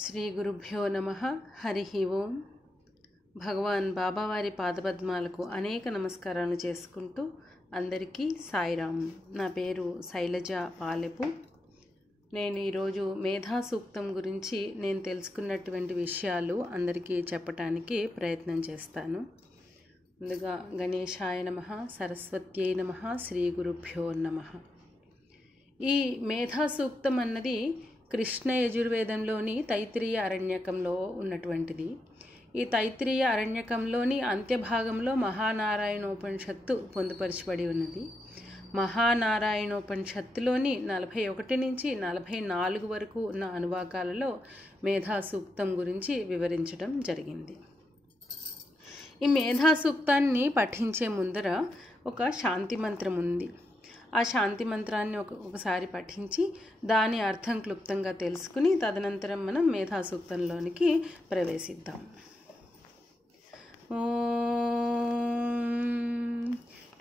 శ్రీ గురుభ్యో నమః. హరి ఓం. భగవాన్ బాబావారి పాదపద్మాలకు అనేక నమస్కారాలు చేసుకుంటూ అందరికీ సాయిరామ్. నా పేరు శైలజ పాలెపు. నేను ఈరోజు మేధా సూక్తం గురించి నేను తెలుసుకున్నటువంటి విషయాలు అందరికీ చెప్పటానికి ప్రయత్నం చేస్తాను. ముందుగా గణేశాయ నమః, సరస్వత్యై నమః, శ్రీ గురుభ్యో నమః. ఈ మేధా సూక్తం అన్నది కృష్ణ యజుర్వేదంలోని తైత్తిరీయ అరణ్యకంలో ఉన్నటువంటిది. ఈ తైత్తిరీయ అరణ్యకంలోని అంత్యభాగంలో మహానారాయణోపనిషత్తు పొందుపరచబడి ఉన్నది. మహానారాయణోపనిషత్తులోని 41 నుంచి 44 వరకు ఉన్న అనువాకాలలో మేధా సూక్తం గురించి వివరించడం జరిగింది. ఈ మేధా సూక్తాన్ని పఠించే ముందర ఒక శాంతి మంత్రం ఉంది. ఆ శాంతి మంత్రాన్ని ఒకసారి పఠించి దాని అర్థం క్లుప్తంగా తెలుసుకుని తదనంతరం మనం మేధా సూక్తంలోనికి ప్రవేశిద్దాం.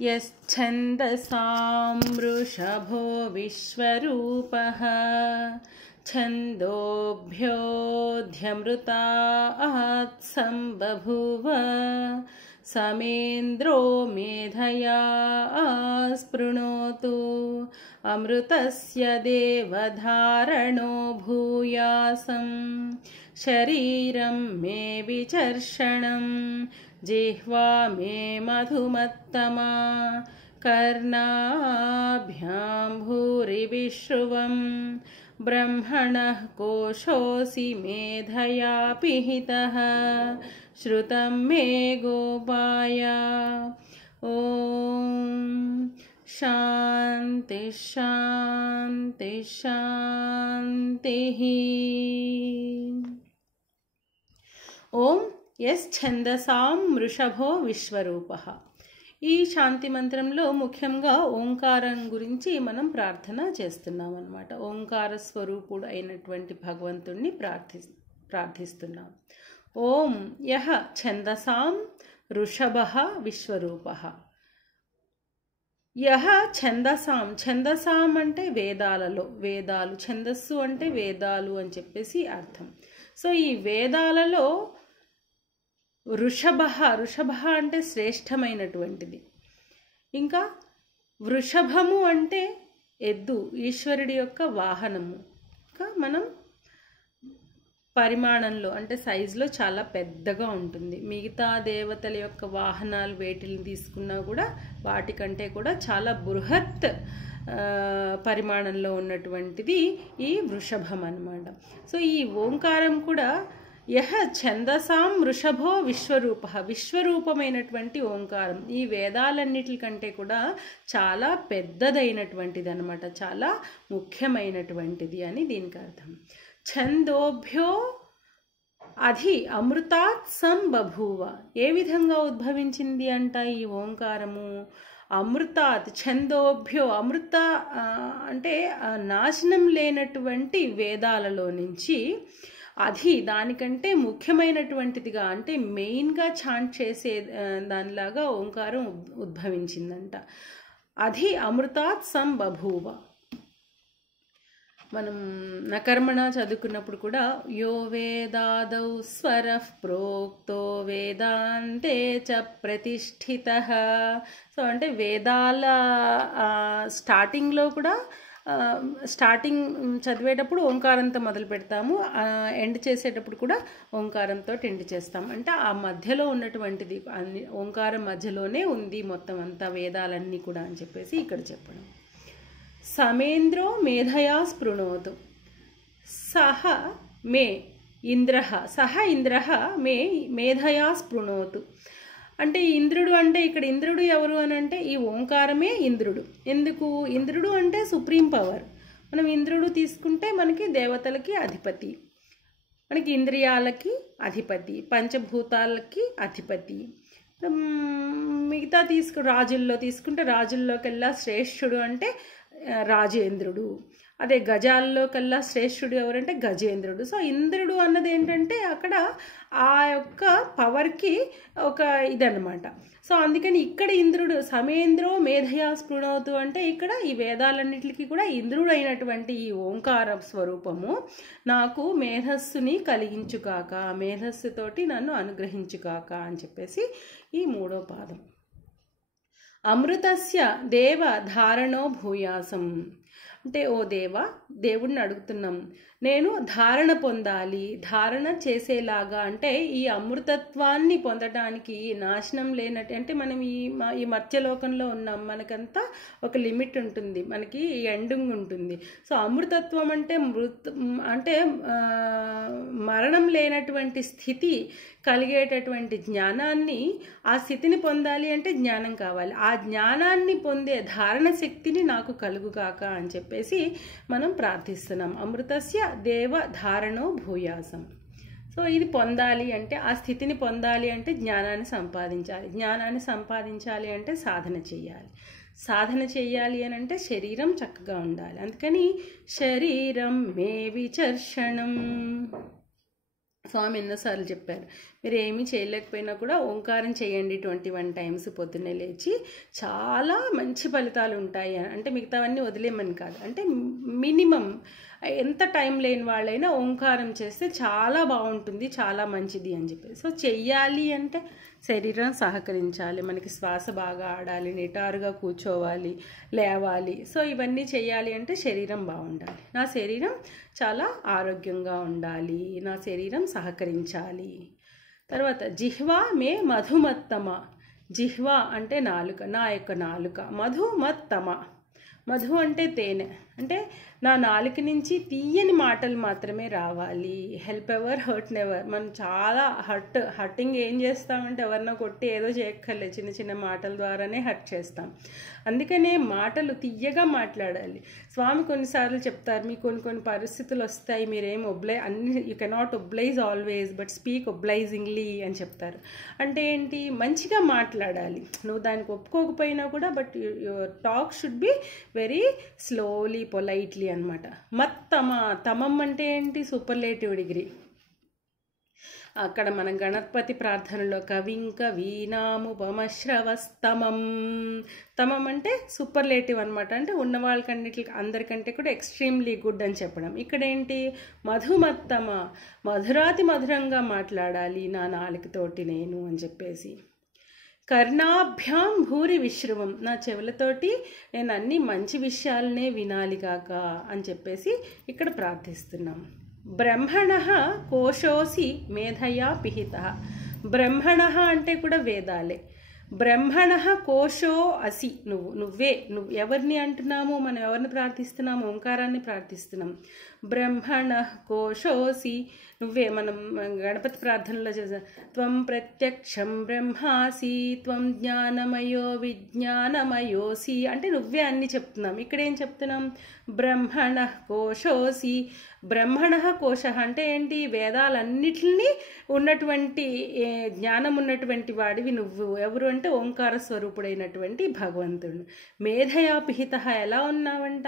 యశ్ఛందసాం వృషభో విశ్వరూపః ఛందోభ్యోऽధ్యమృతాత్ సంబభూవ సಮೇంద్రో మేధయా స్పృణోతు అమృతస్య దేవధారణో భూయాసం శరీరం మే విచర్షణం జిహ్వా మే మధుమత్తమా కర్ణాభ్యాం భూరి విశ్రువం బ్రహ్మణః కోశోసి మేధయా పిహితః శ్రుతం మే గోపాయ. ఓం శాంతి శాంతి శాంతి. ఓం యశ్ఛందసాం వృషభో విశ్వరూపః. ఈ శాంతి మంత్రంలో ముఖ్యంగా ఓంకారం గురించి మనం ప్రార్థన చేస్తున్నాం అన్నమాట. ఓంకార స్వరూపుడు అయినటువంటి భగవంతుణ్ణి ప్రార్థిస్తున్నాం. ఓం యః ఛందసాం వృషభః విశ్వరూపః. యః ఛందసాం, ఛందసాం అంటే వేదాలలో, వేదాలు, ఛందస్సు అంటే వేదాలు అని చెప్పేసి అర్థం. సో ఈ వేదాలలో వృషభః, వృషభః అంటే శ్రేష్టమైనటువంటిది. ఇంకా వృషభము అంటే ఎద్దు, ఈశ్వరుడి యొక్క వాహనము. ఇంకా మనం పరిమాణంలో అంటే సైజులో చాలా పెద్దగా ఉంటుంది. మిగతా దేవతల యొక్క వాహనాలు వేటిని తీసుకున్నా కూడా వాటికంటే కూడా చాలా బృహత్ పరిమాణంలో ఉన్నటువంటిది ఈ వృషభం అన్నమాట. సో ఈ ఓంకారం కూడా యః ఛందసాం వృషభో విశ్వరూపః, విశ్వరూపమైనటువంటి ఓంకారం ఈ వేదాలన్నిటికంటే కూడా చాలా పెద్దదైనటువంటిది అన్నమాట, చాలా ముఖ్యమైనటువంటిది అని దీనికి అర్థం. ఛందోభ్యో అధి అమృతాత్ సంబభూవ. ఏ విధంగా ఉద్భవించింది అంట ఈ ఓంకారము? అమృతాత్, ఛందోభ్యో, అమృత అంటే నాశనం లేనటువంటి వేదాలలో నుంచి, అది దానికంటే ముఖ్యమైనటువంటిదిగా అంటే మెయిన్గా ఛాంట్ చేసే దానిలాగా ఓంకారం ఉద్భవించిందంట. అది అమృతాత్ సంబభూవ. మనం నకర్మణ చదువుకున్నప్పుడు కూడా యో వేదాదౌ స్వరః ప్రోక్తో వేదాంతే చ ప్రతిష్ఠితః. సో అంటే వేదాల స్టార్టింగ్లో కూడా స్టార్టింగ్ చదివేటప్పుడు ఓంకారంతో మొదలు పెడతాము, ఎండ్ చేసేటప్పుడు కూడా ఓంకారంతో ఎండ్ చేస్తాం. అంటే ఆ మధ్యలో ఉన్నటువంటిది అన్ని ఓంకారం మధ్యలోనే ఉంది మొత్తం అంతా వేదాలన్నీ కూడా అని చెప్పేసి ఇక్కడ చెప్పడం. సಮೇంద్రో మేధయా స్పృణోతు సహ మే ఇంద్రః, సహ ఇంద్రః మే మేధయా స్పృణోతు. అంటే ఇంద్రుడు అంటే ఇక్కడ ఇంద్రుడు ఎవరు అని అంటే ఈ ఓంకారమే ఇంద్రుడు. ఎందుకు? ఇంద్రుడు అంటే సుప్రీం పవర్. మనం ఇంద్రుడు తీసుకుంటే మనకి దేవతలకి అధిపతి, మనకి ఇంద్రియాలకి అధిపతి, పంచభూతాలకి అధిపతి. మిగతా రాజుల్లో తీసుకుంటే రాజుల్లోకెల్లా శ్రేష్ఠుడు అంటే రాజేంద్రుడు. అదే గజాల్లో కల్లా శ్రేష్ఠుడు ఎవరంటే గజేంద్రుడు. సో ఇంద్రుడు అన్నది ఏంటంటే అక్కడ ఆ యొక్క పవర్కి ఒక ఇదన్నమాట. సో అందుకని ఇక్కడ ఇంద్రుడు సమేంద్రో మేధయా స్పృణోతు అంటే ఇక్కడ ఈ వేదాలన్నిటికీ కూడా ఇంద్రుడు అయినటువంటి ఈ ఓంకార స్వరూపము నాకు మేధస్సుని కలిగించుకాక, మేధస్సుతోటి నన్ను అనుగ్రహించుకాక అని చెప్పేసి ఈ 3వ పాదం. అమృతస్య దేవ ధారణో భూయాసం అంటే ఓ దేవా, దేవుడిని అడుగుతున్నాం, నేను ధారణ పొందాలి, ధారణ చేసేలాగా అంటే ఈ అమృతత్వాన్ని పొందడానికి నాశనం లేనట్టు అంటే మనం ఈ మత్స్యలోకంలో ఉన్నాం, మనకంతా ఒక లిమిట్ ఉంటుంది, మనకి ఎండింగ్ ఉంటుంది. సో అమృతత్వం అంటే అంటే మరణం లేనటువంటి స్థితి కలిగేటటువంటి జ్ఞానాన్ని, ఆ స్థితిని పొందాలి అంటే జ్ఞానం కావాలి, ఆ జ్ఞానాన్ని పొందే ధారణ శక్తిని నాకు కలుగుగాక అని చెప్పేసి మనం ప్రార్థిస్తున్నాం. అమృతస్య దేవ ధారణో భూయాసం. సో ఇది పొందాలి అంటే, ఆ స్థితిని పొందాలి అంటే జ్ఞానాన్ని సంపాదించాలి, జ్ఞానాన్ని సంపాదించాలి అంటే సాధన చెయ్యాలి, సాధన చెయ్యాలి అని అంటే శరీరం చక్కగా ఉండాలి. అందుకని శరీరం మే విచర్షణం స్వామి ఎన్నోసార్లు చెప్పారు, మీరు ఏమీ చేయలేకపోయినా కూడా ఓంకారం చేయండి 21 టైమ్స్ పొద్దున్నే లేచి, చాలా మంచి ఫలితాలు ఉంటాయి. అంటే మిగతావన్నీ వదిలేమని కాదు, అంటే మినిమం ఎంత టైం లేని వాళ్ళైనా ఓంకారం చేస్తే చాలా బాగుంటుంది, చాలా మంచిది అని చెప్పి. సో చెయ్యాలి అంటే శరీరం సహకరించాలి, మనకి శ్వాస బాగా ఆడాలి, నిటారుగా కూర్చోవాలి, లేవాలి. సో ఇవన్నీ చెయ్యాలి అంటే శరీరం బాగుండాలి, నా శరీరం చాలా ఆరోగ్యంగా ఉండాలి, నా శరీరం సహకరించాలి. తర్వాత జిహ్వా మే మధుమత్తమ, జిహ్వా అంటే నాలుక, నా యొక్క నాలుక, మధుమత్తమ, మధు అంటే తేనె, అంటే నా నాలుక నుంచి తీయని మాటలు మాత్రమే రావాలి. Help ever hurt never. మనం చాలా హర్టింగ్ ఏం చేస్తామంటే ఎవరినో కొట్టి ఏదో చేయక్కర్లేదు, చిన్న చిన్న మాటల ద్వారానే హర్ట్ చేస్తాం. అందుకనే మాటలు తీయగా మాట్లాడాలి. స్వామి కొన్నిసార్లు చెప్తారు, మీకు కొన్ని పరిస్థితులు వస్తాయి, మీరేం you cannot oblige always but speak obligingly అని చెప్తారు. అంటే ఏంటి, మంచిగా మాట్లాడాలి, నువ్వు దానికి ఒప్పుకోకపోయినా కూడా, but your talk should be very slowly politely అనమాట. మత్తమ, తమం అంటే ఏంటి, సూపర్లేటివ్ డిగ్రీ. అక్కడ మనం గణపతి ప్రార్థనలో కవింక వీణాముపమశ్రవస్తమం, తమం అంటే సూపర్లేటివ్ అనమాట, అంటే ఉన్న వాళ్ళకన్నిటికి అందరికంటే కూడా ఎక్స్ట్రీమ్లీ గుడ్ అని చెప్పడం. ఇక్కడ ఏంటి, మధుమత్తమ, మధురాతి మధురంగా మాట్లాడాలి నా నాలుకతోటి నేను అని చెప్పేసి. కర్ణాభ్యాం భూరి విశ్రువం, నా చెవులతోటి నేను అన్ని మంచి విషయాలనే వినాలి కాక అని చెప్పేసి ఇక్కడ ప్రార్థిస్తున్నాం. బ్రహ్మణ కోశోసి మేధయా పిహిత, బ్రహ్మణ అంటే కూడా వేదాలే. బ్రహ్మణ కోశో అసి, నువ్వు ఎవరిని అంటున్నాము, మనం ఎవరిని ప్రార్థిస్తున్నాము, ఓంకారాన్ని ప్రార్థిస్తున్నాం. బ్రహ్మణ కోశోసి, నువ్వే. మనం గణపతి ప్రార్థనలో చేసాం, త్వం ప్రత్యక్షం బ్రహ్మాసి త్వం జ్ఞానమయో విజ్ఞానమయోసి, అంటే నువ్వే అన్ని చెప్తున్నాం. ఇక్కడ ఏం చెప్తున్నాం, బ్రహ్మణ కోశోసి. బ్రహ్మణ కోశ అంటే ఏంటి, వేదాలన్నిటిని ఉన్నటువంటి జ్ఞానం ఉన్నటువంటి వాడివి నువ్వు. ఎవరు అంటే ఓంకార స్వరూపుడైనటువంటి భగవంతుడు. మేధయా పిహిత, ఎలా ఉన్నావంట,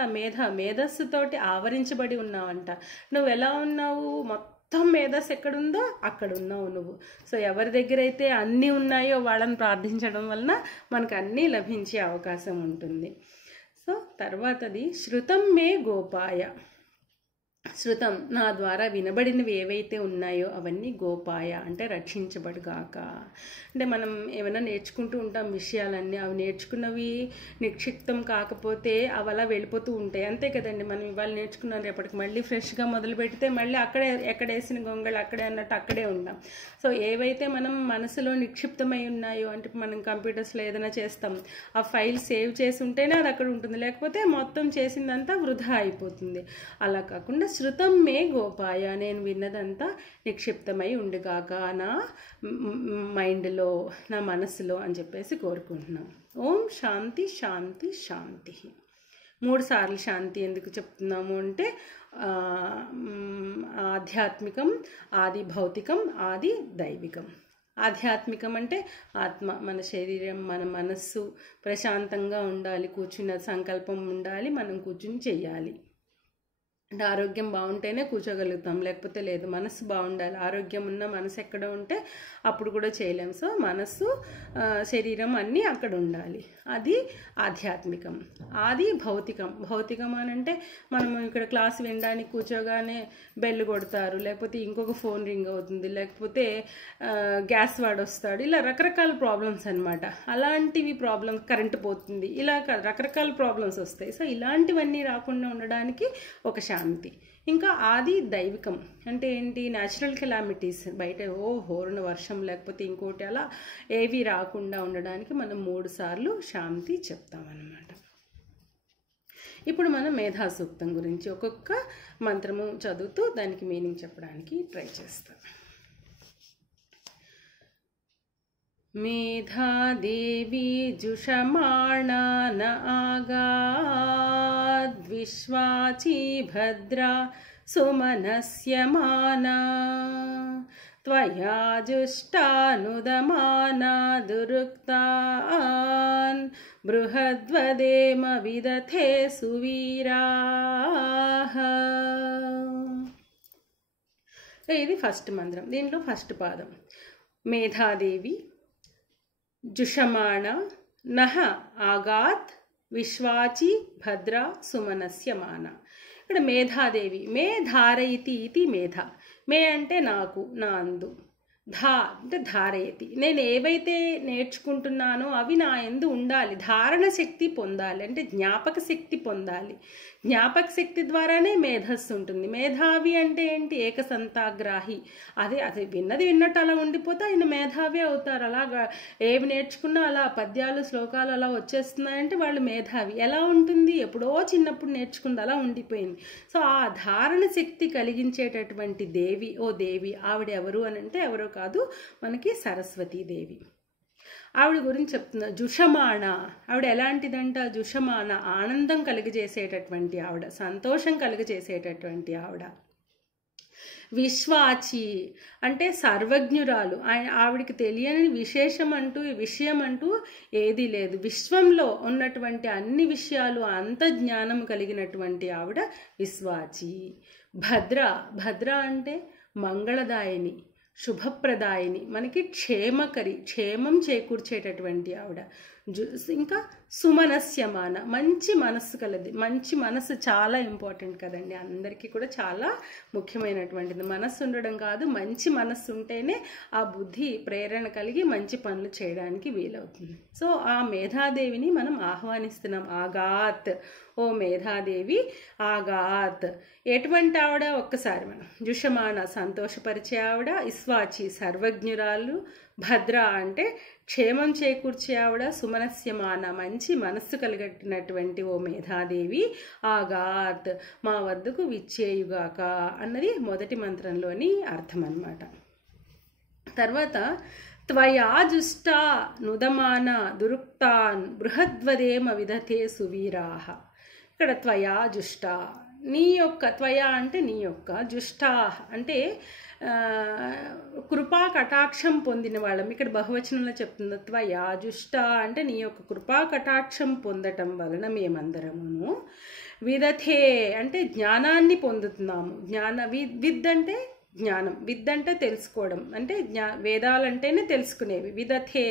మేధస్సుతోటి ఆవరించబడి ఉన్నావంట. నువ్వు ఎలా ఉన్నావు, మొత్తం మేధస్సు ఎక్కడుందో అక్కడ ఉన్నావు నువ్వు. సో ఎవరి దగ్గర అయితే అన్నీ ఉన్నాయో వాళ్ళని ప్రార్థించడం వలన మనకు అన్నీ లభించే అవకాశం ఉంటుంది. సో తర్వాతది శృతం మే గోపాయ, శృతం నా ద్వారా వినబడినవి ఏవైతే ఉన్నాయో అవన్నీ గోపాయ అంటే రక్షించబడుగాక. అంటే మనం ఏమైనా నేర్చుకుంటూ ఉంటాం విషయాలన్నీ, అవి నేర్చుకున్నవి నిక్షిప్తం కాకపోతే అవి అలా వెళ్ళిపోతూ ఉంటాయి, అంతే కదండి. మనం ఇవాళ నేర్చుకున్నాం, రేపటికి మళ్ళీ ఫ్రెష్గా మొదలు పెడితే మళ్ళీ అక్కడే ఎక్కడేసిన గొంగళి అక్కడే అన్నట్టు అక్కడే ఉంటాం. సో ఏవైతే మనం మనసులో నిక్షిప్తమై ఉన్నాయో, అంటే మనం కంప్యూటర్స్లో ఏదైనా చేస్తాం, ఆ ఫైల్ సేవ్ చేసి ఉంటేనే అది అక్కడ ఉంటుంది, లేకపోతే మొత్తం చేసిందంతా వృధా అయిపోతుంది. అలా కాకుండా శృతం మే గోపాయ, నేను విన్నదంతా నిక్షిప్తమై ఉండుగాక నా మైండ్లో, నా మనసులో అని చెప్పేసి కోరుకుంటున్నాం. ఓం శాంతి శాంతి శాంతి. 3 సార్లు శాంతి ఎందుకు చెప్తున్నాము అంటే, ఆధ్యాత్మికం, ఆది భౌతికం, ఆది దైవికం. ఆధ్యాత్మికం అంటే ఆత్మ, మన శరీరం, మన మనస్సు ప్రశాంతంగా ఉండాలి, కూర్చున్న సంకల్పం ఉండాలి, మనం కూర్చుని చెయ్యాలి. అంటే ఆరోగ్యం బాగుంటేనే కూర్చోగలుగుతాం, లేకపోతే లేదు. మనసు బాగుండాలి. ఆరోగ్యం ఉన్న మనసు ఎక్కడ ఉంటే అప్పుడు కూడా చేయలేం. సో మనసు శరీరం అన్నీ అక్కడ ఉండాలి. అది ఆధ్యాత్మికం. అది భౌతికం. భౌతికం అని అంటే మనము ఇక్కడ క్లాస్ వినడానికి కూర్చోగానే బెల్ కొడతారు, లేకపోతే ఇంకొక ఫోన్ రింగ్ అవుతుంది, లేకపోతే గ్యాస్ వాడు వస్తాడు, ఇలా రకరకాల ప్రాబ్లమ్స్ అనమాట. అలాంటివి ప్రాబ్లమ్స్, కరెంటు పోతుంది, ఇలా రకరకాల ప్రాబ్లమ్స్ వస్తాయి. సో ఇలాంటివన్నీ రాకుండా ఉండడానికి ఒక శాంతి. ఇంకా ఆది దైవికం అంటే ఏంటి? న్యాచురల్ కెలామిటీస్, బయట హోరున వర్షం లేకపోతే ఇంకోటి అలా ఏవి రాకుండా ఉండడానికి మనం 3 సార్లు శాంతి చెప్తామన్నమాట. ఇప్పుడు మనం మేధా సూక్తం గురించి ఒక్కొక్క మంత్రము చదువుతూ దానికి మీనింగ్ చెప్పడానికి ట్రై చేస్తాం. మేధాదేవి జుషమాణా న ఆగాద్విశ్వాచీ భద్రా సుమనస్యమానా త్వయా జుష్టానుదమానా దురుక్తాన్ బృహద్వదేమ విదథే సువీరాః. ఇది ఫస్ట్ మంత్రం. దీంట్లో ఫస్ట్ పాదం మేధాదేవి జుషమాణ నహ ఆగాత్ విశ్వాచి భద్ర సుమనస్యమాన. ఇక్కడ మేధాదేవి, మే ధారయతి ఇది మేధ. మే అంటే నాకు, నా అందు, ధా అంటే ధారయతి, నేను ఏవైతే నేర్చుకుంటున్నానో అవి నా యందు ఉండాలి. ధారణ శక్తి పొందాలి అంటే జ్ఞాపక శక్తి పొందాలి. జ్ఞాపక శక్తి ద్వారానే మేధస్సు ఉంటుంది. మేధావి అంటే ఏంటి? ఏకసంతాగ్రాహి. అది విన్నది విన్నట్టు అలా ఉండిపోతే ఆయన మేధావి అవుతారు. అలాగా ఏవి నేర్చుకున్నా అలా పద్యాలు శ్లోకాలు అలా వచ్చేస్తున్నాయంటే వాళ్ళు మేధావి. ఎలా ఉంటుంది? ఎప్పుడో చిన్నప్పుడు నేర్చుకుంది అలా ఉండిపోయింది. సో ఆ ధారణ శక్తి కలిగించేటటువంటి దేవి, ఓ దేవి, ఆవిడ ఎవరు అని అంటే ఎవరో కాదు, మనకి సరస్వతీదేవి. ఆవిడ గురించి చెప్తున్నా. జుషమాణ, ఆవిడ ఎలాంటిదంట? జుషమాణ ఆనందం కలిగజేసేటటువంటి ఆవిడ, సంతోషం కలిగజేసేటటువంటి ఆవిడ. విశ్వాచి అంటే సర్వజ్ఞురాలు. ఆవిడికి తెలియని విషయం అంటూ ఏదీ లేదు. విశ్వంలో ఉన్నటువంటి అన్ని విషయాలు అంత జ్ఞానం కలిగినటువంటి ఆవిడ విశ్వాచి. భద్ర, భద్ర అంటే మంగళదాయిని, శుభప్రదాయిని, మనకి క్షేమం చేకూర్చేటటువంటి ఆవిడ. ఇంకా సుమనస్యమాన, మంచి మనస్సు కలది. మంచి మనస్సు చాలా ఇంపార్టెంట్ కదండి, అందరికీ కూడా చాలా ముఖ్యమైనటువంటిది. మనస్సు ఉండడం కాదు, మంచి మనస్సు ఉంటేనే ఆ బుద్ధి ప్రేరణ కలిగి మంచి పనులు చేయడానికి వీలవుతుంది. సో ఆ మేధాదేవిని మనం ఆహ్వానిస్తున్నాం. ఆగాత్, ఓ మేధాదేవి ఆగాత్. ఎటువంటి ఆవిడ? ఒక్కసారి మనం జుషమాన సంతోషపరిచే ఆవిడ, ఇస్వాచి సర్వజ్ఞురాలు, భద్ర అంటే క్షేమం చేకూర్చే ఆవిడ, సుమనస్యమాన మంచి మనస్సు కలిగినటువంటి ఓ మేధాదేవి ఆగాత్ మా వద్దకు విచ్చేయుగాక అన్నది మొదటి మంత్రంలోని అర్థం అన్నమాట. తర్వాత త్వయా జుష్టా నుదమాన దురుక్తాన్ బృహద్వదేమ విదథే సువీరాః. ఇక్కడ త్వయా జుష్టా, నీ యొక్క, త్వయా అంటే నీ యొక్క, జుష్టా అంటే కృపా కటాక్షం పొందిన వాళ్ళం. ఇక్కడ బహువచనంలో చెప్తుంది. త్వయా జుష్టా అంటే నీ యొక్క కృపా కటాక్షం పొందటం వలన మేమందరమును విదథే అంటే జ్ఞానాన్ని పొందుతున్నాము. విద్ అంటే జ్ఞానం, విద్ అంటే తెలుసుకోవడం, అంటే వేదాలంటేనే తెలుసుకునేవి. విదథే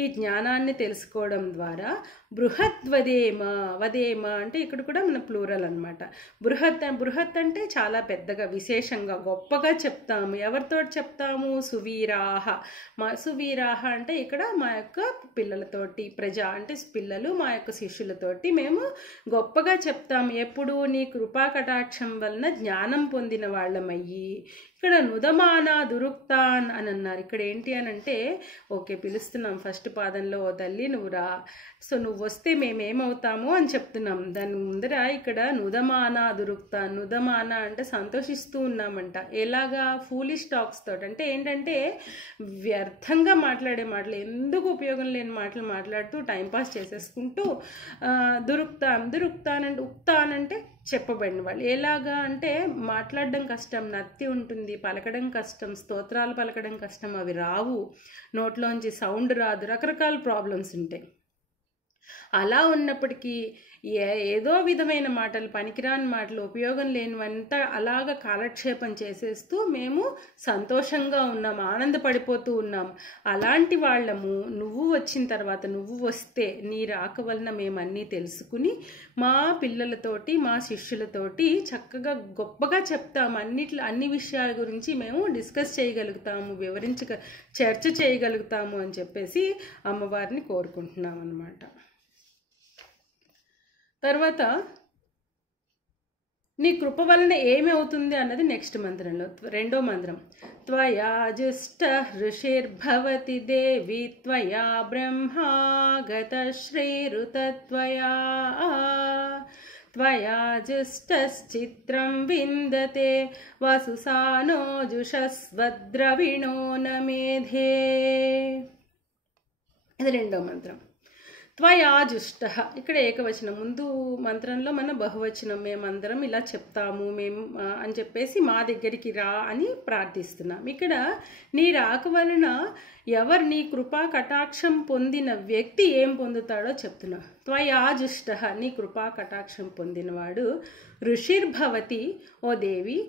ఈ జ్ఞానాన్ని తెలుసుకోవడం ద్వారా బృహద్వదేమ, వదేమ అంటే ఇక్కడ కూడా మన ప్లూరల్ అనమాట. బృహత్ అంటే చాలా పెద్దగా, విశేషంగా, గొప్పగా చెప్తాము. ఎవరితో చెప్తాము? సువీరాహ. సువీరాహ అంటే ఇక్కడ మా యొక్క పిల్లలతోటి, ప్రజ అంటే పిల్లలు, మా యొక్క శిష్యులతోటి మేము గొప్పగా చెప్తాము. ఎప్పుడు? నీ కృపా కటాక్షం వలన జ్ఞానం పొందిన వాళ్ళమయ్యి. ఇక్కడ నుదమానా దురుక్తాన్ అని అన్నారు. ఇక్కడ ఏంటి అని అంటే, ఓకే పిలుస్తున్నాం ఫస్ట్ పాదంలో, ఓ తల్లి నువ్వు రా, సో నువ్వు వస్తే మేమేమవుతాము అని చెప్తున్నాం. దాని ముందర ఇక్కడ నుదమానా దురుక్తాన్, నుదమానా అంటే సంతోషిస్తూ ఉన్నామంట. ఎలాగా? ఫూలిష్ టాక్స్ తోటి, అంటే ఏంటంటే వ్యర్థంగా మాట్లాడే మాటలు, ఎందుకు ఉపయోగం లేని మాటలు మాట్లాడుతూ టైంపాస్ చేసేసుకుంటూ దురుక్తాన్ అంటే, ఉక్తాన్ అంటే చెప్పబడిన వాళ్ళు. ఎలాగా అంటే మాట్లాడడం కష్టం, నత్తి ఉంటుంది, పలకడం కష్టం, స్తోత్రాలు పలకడం కష్టం, అవి రావు, నోట్లోంచి సౌండ్ రాదు, రకరకాల ప్రాబ్లమ్స్ ఉంటాయి. అలా ఉన్నప్పటికీ ఏదో విధమైన మాటలు, పనికిరాని మాటలు, ఉపయోగం లేనివంతా అలాగ కాలక్షేపం చేసేస్తూ మేము సంతోషంగా ఉన్నాం, ఆనందపడిపోతూ ఉన్నాం. అలాంటి వాళ్ళము నువ్వు వచ్చిన తర్వాత, నువ్వు వస్తే నీ రాక వలన మేమన్నీ తెలుసుకుని మా పిల్లలతోటి, మా శిష్యులతోటి చక్కగా గొప్పగా చెప్తాము. అన్ని విషయాల గురించి మేము డిస్కస్ చేయగలుగుతాము, చర్చ చేయగలుగుతాము అని చెప్పేసి అమ్మవారిని కోరుకుంటున్నాం అన్నమాట. తర్వాత నీ కృప వలన ఏమి అవుతుంది అన్నది నెక్స్ట్ మంత్రంలో, రెండో మంత్రం. త్వయా జుష్ట ఋషిర్భవతి దేవి త్వయా బ్రహ్మాగత శ్రీరుతత్వయా త్వయా జుష్టశ్చిత్రం విందతే వసుసానో జుషస్వద్రవిణో నమేధే. ఇది రెండో మంత్రం. త్వయాజుష్ట, ఇక్కడ ఏకవచనం. ముందు మంత్రంలో మన బహువచనం, మేమందరం ఇలా చెప్తాము మేము అని చెప్పేసి మా దగ్గరికి రా అని ప్రార్థిస్తున్నాం. ఇక్కడ నీ రాక వలన ఎవరు నీ కృపా కటాక్షం పొందిన వ్యక్తి ఏం పొందుతాడో చెప్తున్నా. త్వయాజుష్ట, నీ కృపా కటాక్షం పొందినవాడు ఋషిర్భవతి, ఓ దేవి,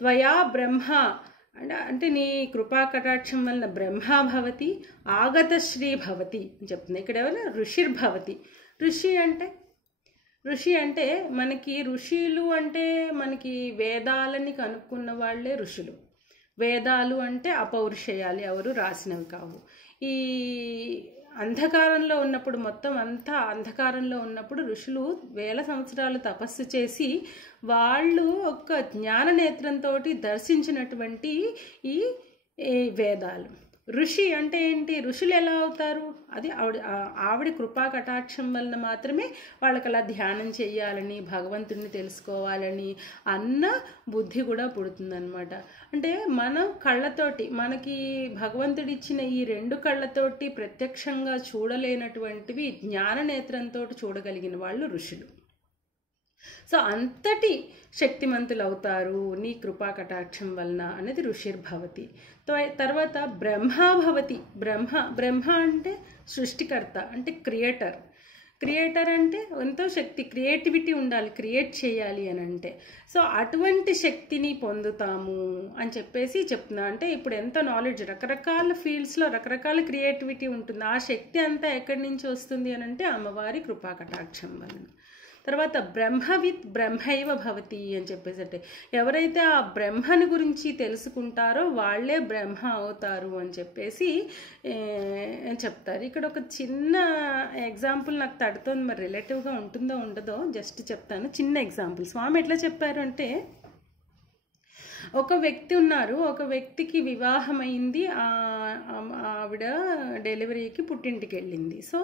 త్వయా బ్రహ్మ అంటే నీ కృపా కటాక్షం వలన బ్రహ్మ భవతి, ఆగత శ్రీ భవతి అని చెప్తుంది. ఇక్కడ ఎవరు? ఋషిర్భవతి. ఋషి అంటే మనకి ఋషులు అంటే మనకి వేదాలని కనుక్కున్న వాళ్ళే ఋషులు. వేదాలు అంటే అపౌరుషేయాలు, ఎవరు రాసినవి కావు. ఈ అంధకారంలో ఉన్నప్పుడు, మొత్తం అంతా అంధకారంలో ఉన్నప్పుడు ఋషులు వేల సంవత్సరాలు తపస్సు చేసి వాళ్ళు ఒక జ్ఞాన నేత్రంతో దర్శించినటువంటి ఈ వేదాలు. ఋషి అంటే ఏంటి? ఋషులు ఎలా అవుతారు? అది ఆవిడ కృపా కటాక్షం వలన మాత్రమే వాళ్ళకి అలా ధ్యానం చేయాలని, భగవంతుడిని తెలుసుకోవాలని అన్న బుద్ధి కూడా పుడుతుందన్నమాట. అంటే మనం కళ్ళతోటి, మనకి భగవంతుడి ఇచ్చిన ఈ రెండు కళ్ళతోటి ప్రత్యక్షంగా చూడలేనటువంటివి జ్ఞాన నేత్రంతో చూడగలిగిన వాళ్ళు ఋషులు. సో అంతటి శక్తిమంతులు అవుతారు నీ కృపా కటాక్షం వలన అనేది ఋషిర్భవతి. తర్వాత బ్రహ్మాభవతి. బ్రహ్మ అంటే సృష్టికర్త, అంటే క్రియేటర్ అంటే ఎంతో శక్తి, క్రియేటివిటీ ఉండాలి, క్రియేట్ చేయాలి అని అంటే. సో అటువంటి శక్తిని పొందుతాము అని చెప్పేసి చెప్తున్నా. అంటే ఇప్పుడు ఎంతో నాలెడ్జ్, రకరకాల ఫీల్డ్స్లో రకరకాల క్రియేటివిటీ ఉంటుంది. ఆ శక్తి అంతా ఎక్కడి నుంచి వస్తుంది అని అంటే అమ్మవారి కృపా కటాక్షం వలన. తర్వాత బ్రహ్మవిత్ బ్రహ్మైవ భవతి అని చెప్పేసి, అంటే ఎవరైతే ఆ బ్రహ్మను గురించి తెలుసుకుంటారో వాళ్ళే బ్రహ్మ అవుతారు అని చెప్పేసి చెప్తారు. ఇక్కడ ఒక చిన్న ఎగ్జాంపుల్ నాకు తడుతోంది, మరి రిలేటివ్గా ఉంటుందో ఉండదో జస్ట్ చెప్తాను. చిన్న ఎగ్జాంపుల్. స్వామి ఎట్లా చెప్పారు అంటే, ఒక వ్యక్తి ఉన్నారు, ఒక వ్యక్తికి వివాహమైంది, ఆవిడ డెలివరీకి పుట్టింటికి వెళ్ళింది. సో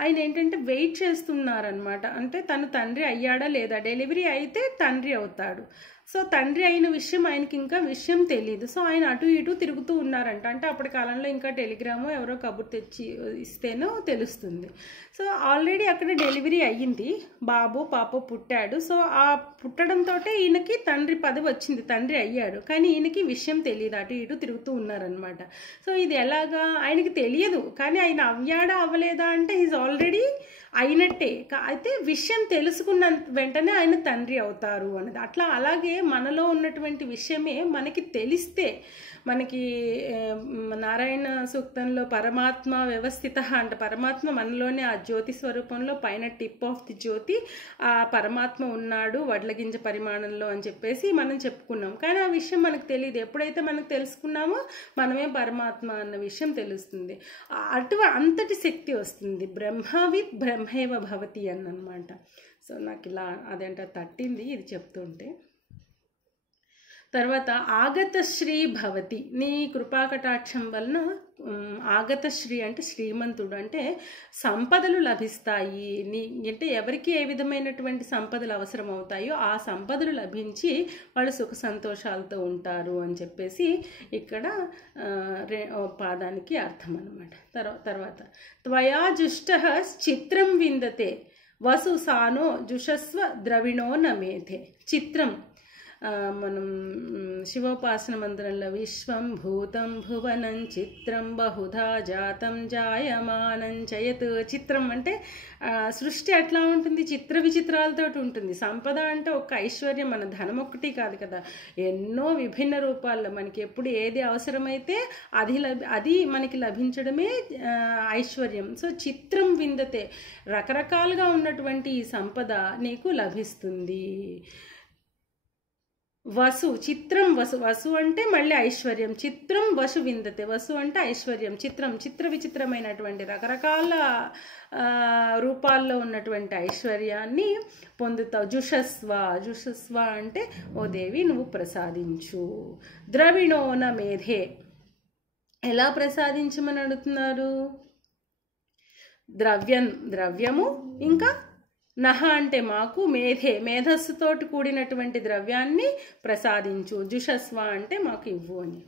ఆయన ఏంటంటే వెయిట్ చేస్తున్నారనమాట. అంటే తను తండ్రి అయ్యాడా లేదా, డెలివరీ అయితే తండ్రి అవుతాడు. సో తండ్రి అయిన విషయం ఆయనకి ఇంకా విషయం తెలియదు. సో ఆయన అటు ఇటు తిరుగుతూ ఉన్నారంట. అంటే అప్పటి కాలంలో ఇంకా టెలిగ్రామో ఎవరో కబుర్ తెచ్చి ఇస్తేనో తెలుస్తుంది. సో ఆల్రెడీ అక్కడ డెలివరీ అయ్యింది, బాబు పాప పుట్టాడు. సో ఆ పుట్టడంతో ఈయనకి తండ్రి పదవి వచ్చింది, తండ్రి అయ్యాడు. కానీ ఈయనకి విషయం తెలియదు, అటు ఇటు తిరుగుతూ ఉన్నారనమాట. సో ఇది ఎలాగా ఆయనకి తెలియదు, కానీ ఆయన అవ్వాడా అవ్వలేదా అంటే ఈజ్ ఆల్రెడీ అయినట్టే. అయితే విషయం తెలుసుకున్న వెంటనే ఆయన తండ్రి అవుతారు అన్నది. అలాగే మనలో ఉన్నటువంటి విషయమే మనకి తెలిస్తే, మనకి నారాయణ సూక్తంలో పరమాత్మ వ్యవస్థిత అంట, పరమాత్మ మనలోనే ఆ జ్యోతి స్వరూపంలో పైన టిప్ ఆఫ్ ది జ్యోతి ఆ పరమాత్మ ఉన్నాడు వడ్లగింజ పరిమాణంలో అని చెప్పేసి మనం చెప్పుకున్నాం. కానీ ఆ విషయం మనకు తెలియదు. ఎప్పుడైతే మనకు తెలుసుకున్నామో మనమే పరమాత్మ అన్న విషయం తెలుస్తుంది. అంతటి శక్తి వస్తుంది. బ్రహ్మవిత్ బ్రహ్మైవ భవతి అన్నమాట. సో నాకు ఇలా అదేంట తట్టింది ఇది చెప్తుంటే. తర్వాత ఆగతశ్రీ భవతి. నీ కృపాకటాక్షం వలన ఆగతశ్రీ అంటే శ్రీమంతుడు, అంటే సంపదలు లభిస్తాయి. అంటే ఎవరికి ఏ విధమైనటువంటి సంపదలు అవసరం అవుతాయో ఆ సంపదలు లభించి వాళ్ళు సుఖ సంతోషాలతో ఉంటారు అని చెప్పేసి ఇక్కడ పాదానికి అర్థం అన్నమాట. తర్వాత త్వయాజుష్ట చిత్రం విందతే వసు సానో జుషస్వ ద్రవిణో నమేధే. చిత్రం మనం శివోపాసన మంత్రంలో విశ్వం భూతం భువనం చిత్రం బహుధా జాతం జాయమానం చయత్. చిత్రం అంటే సృష్టి అట్లా ఉంటుంది, చిత్ర విచిత్రాలతో ఉంటుంది. సంపద అంటే ఒక ఐశ్వర్యం, మన ధనం ఒక్కటి కాదు కదా, ఎన్నో విభిన్న రూపాల్లో మనకి ఎప్పుడు ఏది అవసరమైతే అది మనకి లభించడమే ఐశ్వర్యం. సో చిత్రం విందతే, రకరకాలుగా ఉన్నటువంటి ఈ సంపద నీకు లభిస్తుంది. వసు చిత్రం వసు, వసు అంటే మళ్ళీ ఐశ్వర్యం, చిత్రం వసు విందతే, వసు అంటే ఐశ్వర్యం, చిత్రం చిత్ర విచిత్రమైనటువంటి రకరకాల రూపాల్లో ఉన్నటువంటి ఐశ్వర్యాన్ని పొందుతావు. జుషస్వ, జుషస్వ అంటే ఓ దేవి నువ్వు ప్రసాదించు. ద్రవిణోన మేధే, ఎలా ప్రసాదించమని అడుగుతున్నారు? ద్రవ్యము, ఇంకా నహ అంటే మాకు, మేధే మేధస్సుతోటి కూడినటువంటి ద్రవ్యాన్ని ప్రసాదించు. జుషస్వ అంటే మాకు ఇవ్వు అని.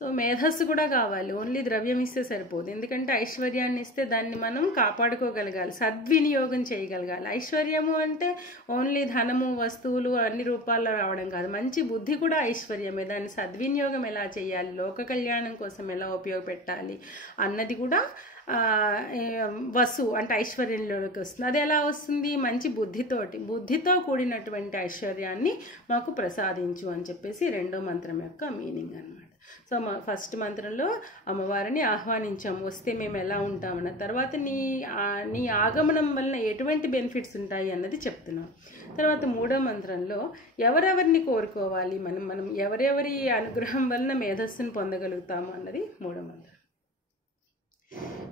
సో మేధస్సు కూడా కావాలి, ఓన్లీ ద్రవ్యం ఇస్తే సరిపోదు. ఎందుకంటే ఐశ్వర్యాన్ని ఇస్తే దాన్ని మనం కాపాడుకోగలగాలి, సద్వినియోగం చేయగలగాలి. ఐశ్వర్యము అంటే ఓన్లీ ధనము వస్తువులు అన్ని రూపాల్లో రావడం కాదు, మంచి బుద్ధి కూడా ఐశ్వర్యమే. దాన్ని సద్వినియోగం ఎలా చేయాలి, లోక కళ్యాణం కోసం ఎలా ఉపయోగపెట్టాలి అన్నది కూడా వసు అంటే ఐశ్వర్యంలోకి వస్తుంది. అది ఎలా వస్తుంది? మంచి బుద్ధితో కూడినటువంటి ఐశ్వర్యాన్ని మాకు ప్రసాదించు అని చెప్పేసి రెండో మంత్రం యొక్క మీనింగ్ అన్నమాట. సో ఫస్ట్ మంత్రంలో అమ్మవారిని ఆహ్వానించాము, వస్తే మేము ఎలా ఉంటామన్న తర్వాత నీ ఆగమనం వలన ఎటువంటి బెనిఫిట్స్ ఉంటాయి అన్నది చెప్తున్నాం. తర్వాత మూడో మంత్రంలో ఎవరెవరిని కోరుకోవాలి, మనం ఎవరెవరి అనుగ్రహం వలన మేధస్సును పొందగలుగుతాము అన్నది మూడో మంత్రం.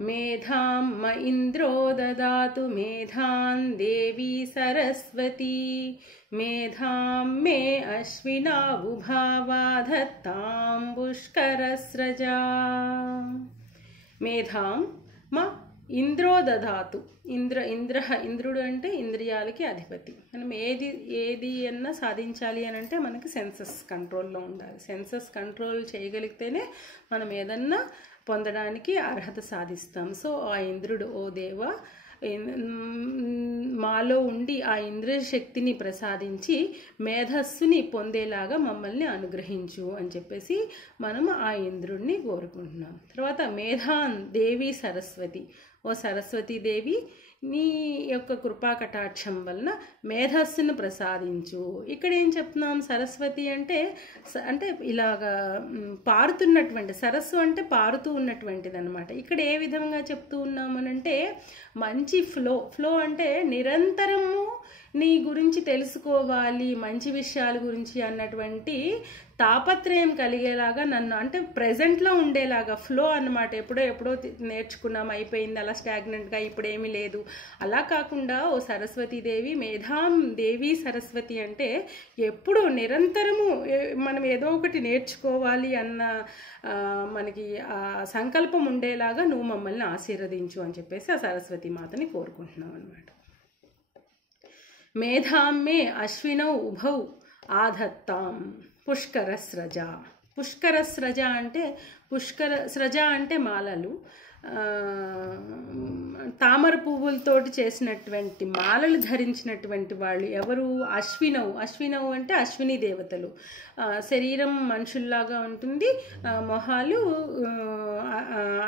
మేధాం మ ఇంద్రో దదాతు మేధాం దేవీ సరస్వతి, మేధాం మే అశ్వినా ఉభావా దత్తాం పుష్కరస్రజా. మేధాం మ ఇంద్రో దదాతు, ఇంద్రుడు అంటే ఇంద్రియాలకి అధిపతి. మనం ఏది అన్నా సాధించాలి అని అంటే మనకి సెన్సస్ కంట్రోల్లో ఉండాలి. సెన్సస్ కంట్రోల్ చేయగలిగితేనే మనం ఏదన్నా పొందడానికి అర్హత సాధిస్తాం. సో ఆ ఇంద్రుడు, ఓ దేవ మాలో ఉండి ఆ ఇంద్రియ శక్తిని ప్రసాదించి మేధస్సుని పొందేలాగా మమ్మల్ని అనుగ్రహించు అని చెప్పేసి మనం ఆ ఇంద్రుడిని కోరుకుంటున్నాం. తర్వాత మేధాన్ దేవి సరస్వతి, ఓ సరస్వతీ దేవి నీ యొక్క కృపా కటాక్షం వలన మేధస్సును ప్రసాదించు. ఇక్కడ ఏం చెప్తున్నాం? సరస్వతి అంటే ఇలాగా పారుతున్నటువంటి, సరస్సు అంటే పారుతూ ఉన్నటువంటిది అనమాట. ఇక్కడ ఏ విధంగా చెప్తూ ఉన్నామనంటే మంచి ఫ్లో అంటే నిరంతరము నీ గురించి తెలుసుకోవాలి, మంచి విషయాల గురించి అన్నటువంటి తాపత్రయం కలిగేలాగా నన్ను, అంటే ప్రజెంట్లో ఉండేలాగా ఫ్లో అన్నమాట. ఎప్పుడో నేర్చుకున్నాం, అయిపోయింది, అలా స్టాగ్నెంట్గా ఇప్పుడేమీ లేదు, అలా కాకుండా ఓ సరస్వతీదేవి, మేధాం దేవి సరస్వతి అంటే ఎప్పుడు నిరంతరము మనం ఏదో ఒకటి నేర్చుకోవాలి అన్న మనకి ఆ సంకల్పం ఉండేలాగా నువ్వు మమ్మల్ని ఆశీర్వదించు అని చెప్పేసి ఆ సరస్వతి మాతని కోరుకుంటున్నాం అన్నమాట. మేధాం మే అశ్వినౌ ఉభౌ ఆధత్తాం పుష్కరస్రజ. పుష్కరస్రజ అంటే మాలలు, తామర పువ్వులతోటి చేసినటువంటి మాలలు ధరించినటువంటి వాళ్ళు ఎవరు? అశ్వినవు అంటే అశ్విని దేవతలు. శరీరం మనుషుల్లాగా ఉంటుంది, మొహాలు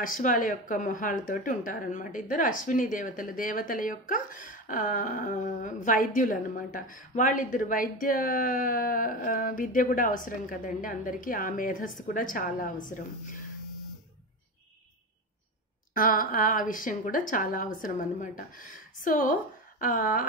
అశ్వాల యొక్క మొహాలతోటి ఉంటారనమాట. ఇద్దరు అశ్విని దేవతల యొక్క వైద్యులు అనమాట. వాళ్ళిద్దరు విద్య కూడా అవసరం కదండి అందరికీ, ఆ మేధస్సు కూడా చాలా అవసరం, ఆ విషయం కూడా చాలా అవసరం అన్నమాట. సో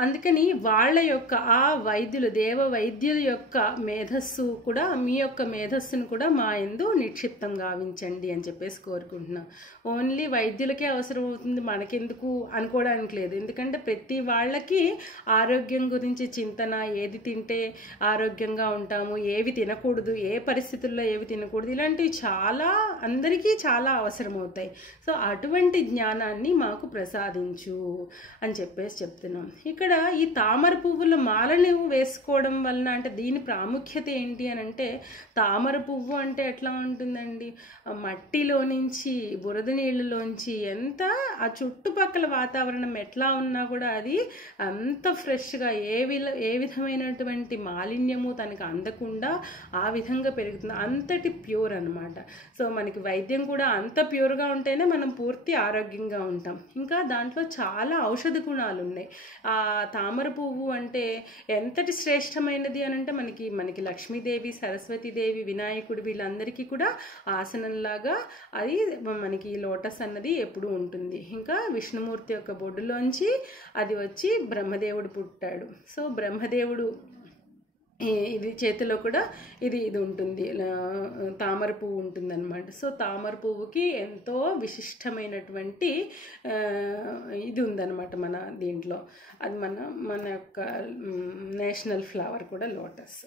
అందుకని వాళ్ళ యొక్క ఆ వైద్యులు, దేవ వైద్యుల యొక్క మేధస్సు కూడా, మీ యొక్క మేధస్సును కూడా మా యందు నిక్షిప్తం గావించండి అని చెప్పేసి కోరుకుంటున్నాం. ఓన్లీ వైద్యులకే అవసరం అవుతుంది, మనకెందుకు అనుకోవడానికి లేదు. ఎందుకంటే ప్రతి వాళ్ళకి ఆరోగ్యం గురించి చింతన, ఏది తింటే ఆరోగ్యంగా ఉంటాము, ఏవి తినకూడదు, ఏ పరిస్థితుల్లో ఏవి తినకూడదు, ఇలాంటివి చాలా అందరికీ చాలా అవసరం అవుతాయి. సో అటువంటి జ్ఞానాన్ని మాకు ప్రసాదించు అని చెప్పేసి చెప్తున్నాం. చెప్తున్నాం. ఇక్కడ ఈ తామర పువ్వుల మాలని వేసుకోవడం వలన అంటే దీని ప్రాముఖ్యత ఏంటి అని అంటే, తామర పువ్వు అంటే ఎట్లా ఉంటుందండి, మట్టిలో నుంచి బురద నీళ్ళలోంచి ఎంత ఆ చుట్టుపక్కల వాతావరణం ఎట్లా ఉన్నా కూడా అది అంత ఫ్రెష్గా ఏ విధమైనటువంటి మాలిన్యము తనకు అందకుండా ఆ విధంగా పెరుగుతుంది. అంతటి ప్యూర్ అనమాట. సో మనకి వైద్యం కూడా అంత ప్యూర్గా ఉంటేనే మనం పూర్తి ఆరోగ్యంగా ఉంటాం. ఇంకా దాంట్లో చాలా ఔషధ గుణాలు ఉన్నాయి. ఆ తామర పువ్వు అంటే ఎంతటి శ్రేష్టమైనది అని అంటే మనకి లక్ష్మీదేవి, సరస్వతీదేవి, వినాయకుడు వీళ్ళందరికీ కూడా ఆసనంలాగా అది మనకి లోటస్ అన్నది ఎప్పుడు ఉంటుంది. ఇంకా విష్ణుమూర్తి యొక్క బొడ్డులోంచి అది వచ్చి బ్రహ్మదేవుడు పుట్టాడు. సో బ్రహ్మదేవుడు ఇది చేతిలో కూడా ఇది ఉంటుంది, తామర పువ్వు ఉంటుంది అనమాట. సో తామర పువ్వుకి ఎంతో విశిష్టమైనటువంటి ఇది ఉందన్నమాట మన దీంట్లో. అది మన యొక్క నేషనల్ ఫ్లవర్ కూడా లోటస్.